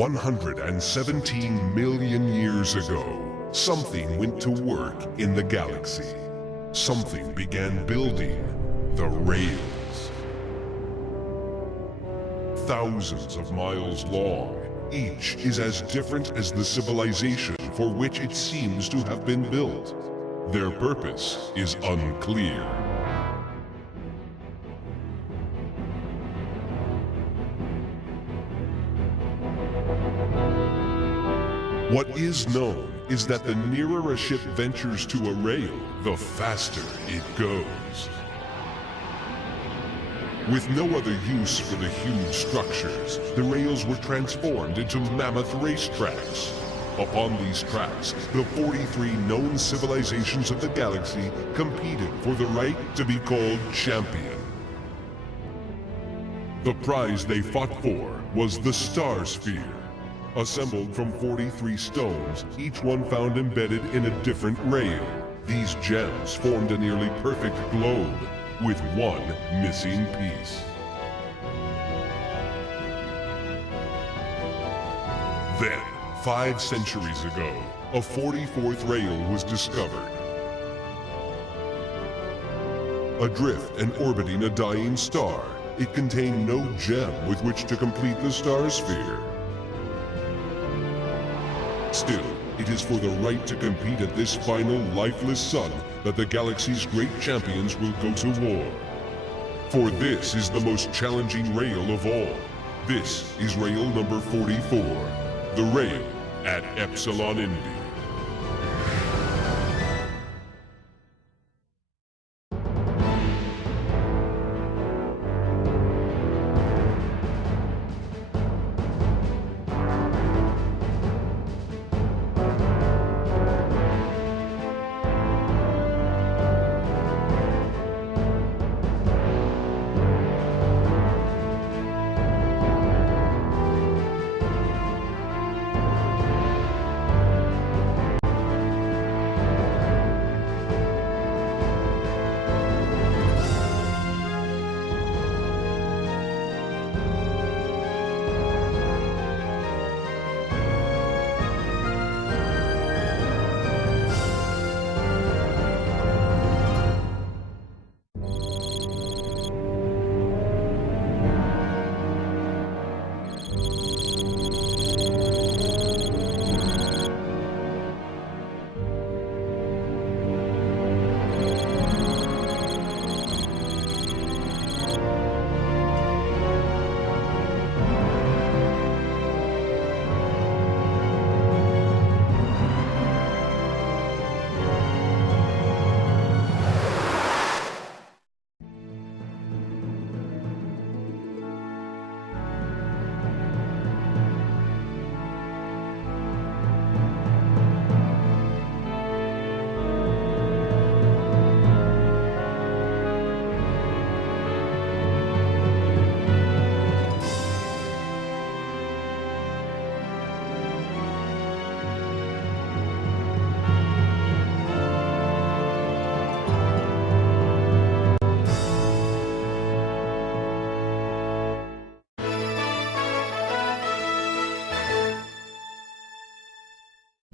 117 million years ago, something went to work in the galaxy. Something began building the rails. Thousands of miles long, each is as different as the civilization for which it seems to have been built. Their purpose is unclear. What is known is that the nearer a ship ventures to a rail, the faster it goes. With no other use for the huge structures, the rails were transformed into mammoth racetracks. Upon these tracks, the 43 known civilizations of the galaxy competed for the right to be called champion. The prize they fought for was the Star Sphere. Assembled from 43 stones, each one found embedded in a different rail. These gems formed a nearly perfect globe, with one missing piece. Then, 5 centuries ago, a 44th rail was discovered. Adrift and orbiting a dying star, it contained no gem with which to complete the Star Sphere. Still, it is for the right to compete at this final lifeless sun that the galaxy's great champions will go to war. For this is the most challenging rail of all. This is rail number 44, the rail at Epsilon Indi.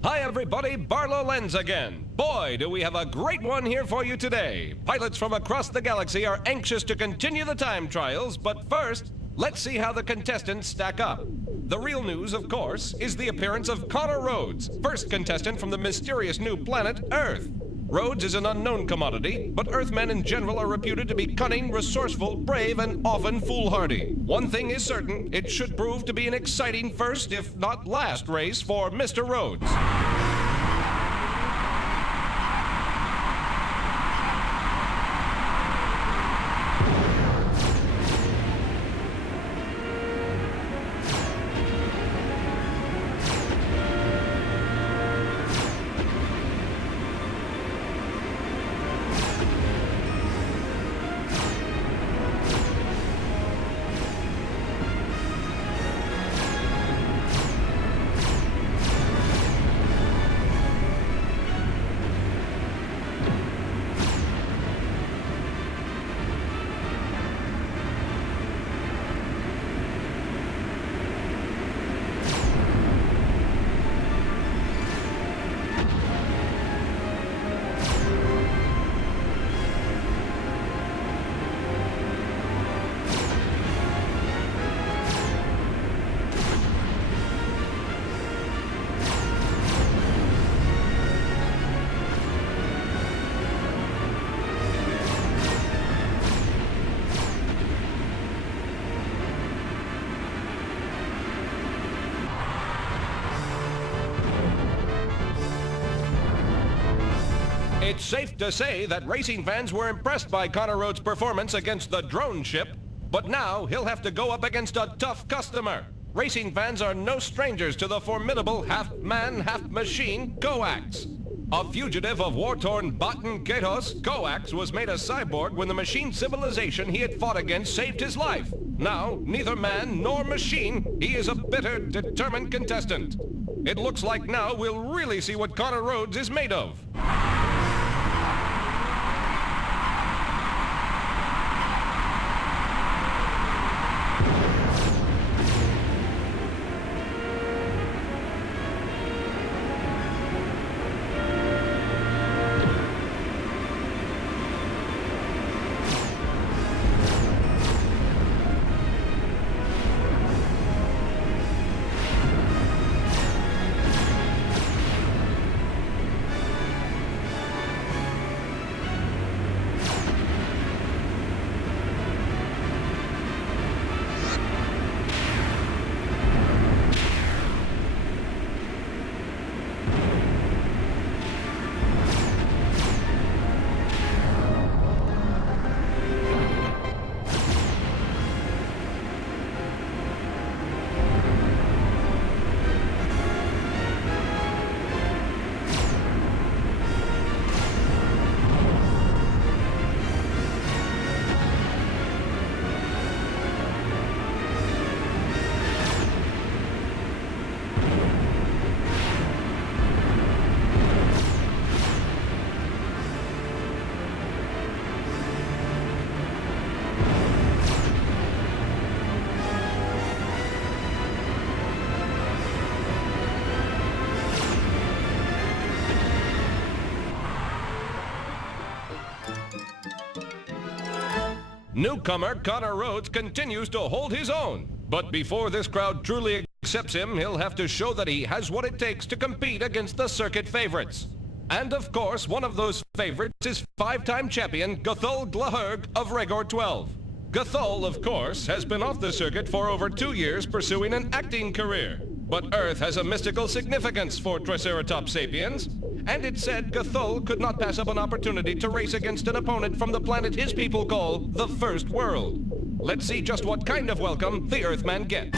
Hi everybody, Barlow Lens again. Boy, do we have a great one here for you today. Pilots from across the galaxy are anxious to continue the time trials, but first, let's see how the contestants stack up. The real news, of course, is the appearance of Connor Rhodes, first contestant from the mysterious new planet, Earth. Rhodes is an unknown commodity, but Earthmen in general are reputed to be cunning, resourceful, brave, and often foolhardy. One thing is certain, it should prove to be an exciting first, if not last, race for Mr. Rhodes. It's safe to say that racing fans were impressed by Connor Rhodes' performance against the drone ship, but now he'll have to go up against a tough customer. Racing fans are no strangers to the formidable half-man, half-machine Coax. A fugitive of war-torn Baton Gatos, Coax was made a cyborg when the machine civilization he had fought against saved his life. Now, neither man nor machine, he is a bitter, determined contestant. It looks like now we'll really see what Connor Rhodes is made of. Newcomer Connor Rhodes continues to hold his own. But before this crowd truly accepts him, he'll have to show that he has what it takes to compete against the circuit favorites. And of course, one of those favorites is five-time champion Guthul Glahurg of Regor 12. Guthul, of course, has been off the circuit for over 2 years pursuing an acting career. But Earth has a mystical significance for Triceratops sapiens, and it's said Guthul could not pass up an opportunity to race against an opponent from the planet his people call the First World. Let's see just what kind of welcome the Earthman gets.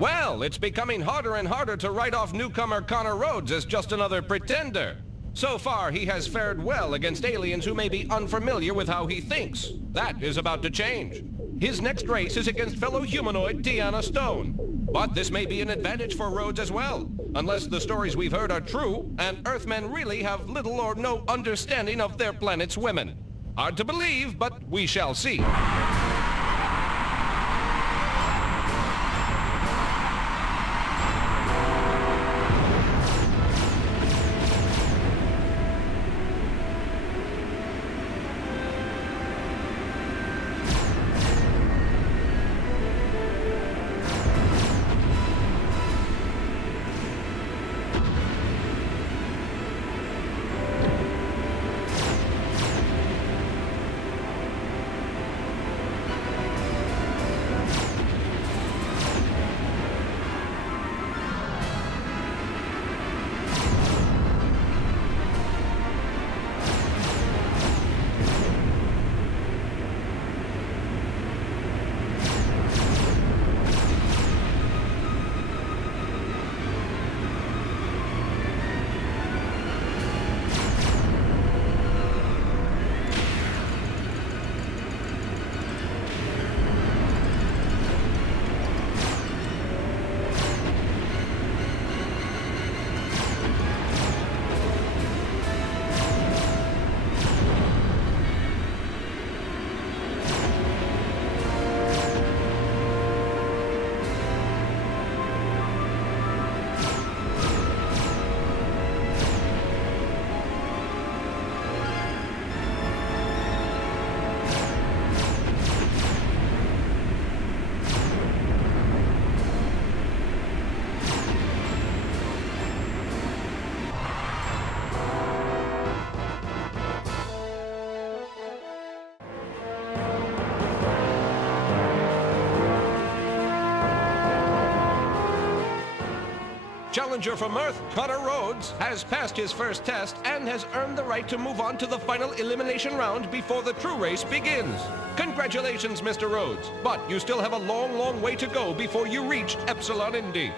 Well, it's becoming harder and harder to write off newcomer Connor Rhodes as just another pretender. So far, he has fared well against aliens who may be unfamiliar with how he thinks. That is about to change. His next race is against fellow humanoid Deanna Stone. But this may be an advantage for Rhodes as well, unless the stories we've heard are true and Earthmen really have little or no understanding of their planet's women. Hard to believe, but we shall see. challenger from Earth, Connor Rhodes, has passed his first test and has earned the right to move on to the final elimination round before the true race begins. Congratulations, Mr. Rhodes, but you still have a long, long way to go before you reach Epsilon Indy.